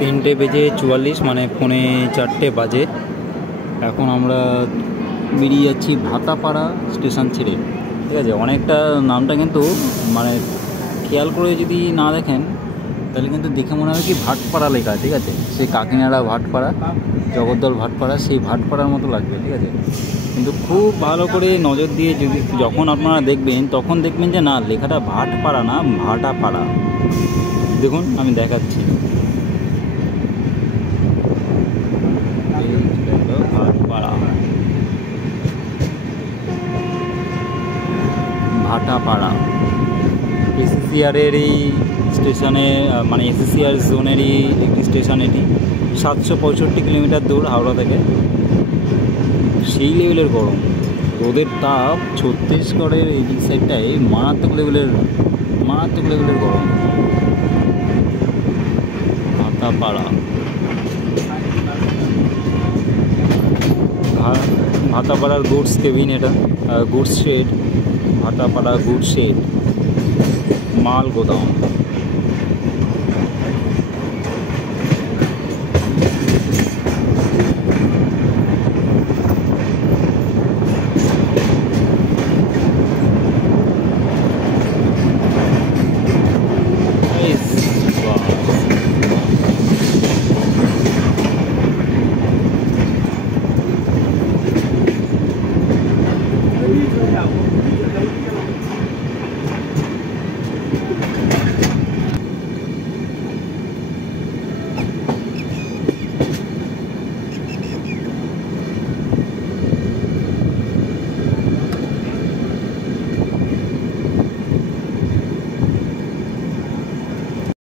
3:44 মানে 3:45 বাজে। এখন আমরা বেরিয়ে যাচ্ছি ভাতাপাড়া স্টেশন ছেড়ে, ঠিক আছে। অনেকটা নামটা কিন্তু মানে খেয়াল করে যদি না দেখেন তাহলে কিন্তু দেখে মনে হবে কি ভাটপাড়া লেখা, ঠিক আছে। সেই কাকিনাড়া ভাটপাড়া, জগদ্দল ভাটপাড়া, সেই ভাটপাড়ার মতো লাগবে, ঠিক আছে। কিন্তু খুব ভালো করে নজর দিয়ে যদি যখন আপনারা দেখবেন তখন দেখবেন যে না, লেখাটা ভাটপাড়া না, ভাটাপাড়া। দেখুন আমি দেখাচ্ছি, ভাটপাড়া, ভাটাপাড়া। এসএসসিআরের এই স্টেশনে মানে এসএসসিআর জোনেরই একটি স্টেশন এটি। 765 কিলোমিটার দূর হাওড়া থেকে। সেই লেভেলের গরম, রোদের তাপ ছত্তিশগড়ের এই দিক সাইডটায় মারাত্মক লেভেলের গরম। ভাতাপাড়া, ভাতাপাড়ার গুডস কেবিন, এটা গুডস শেড, ভাতাপাড়া গুডস শেড, মাল গোদাম।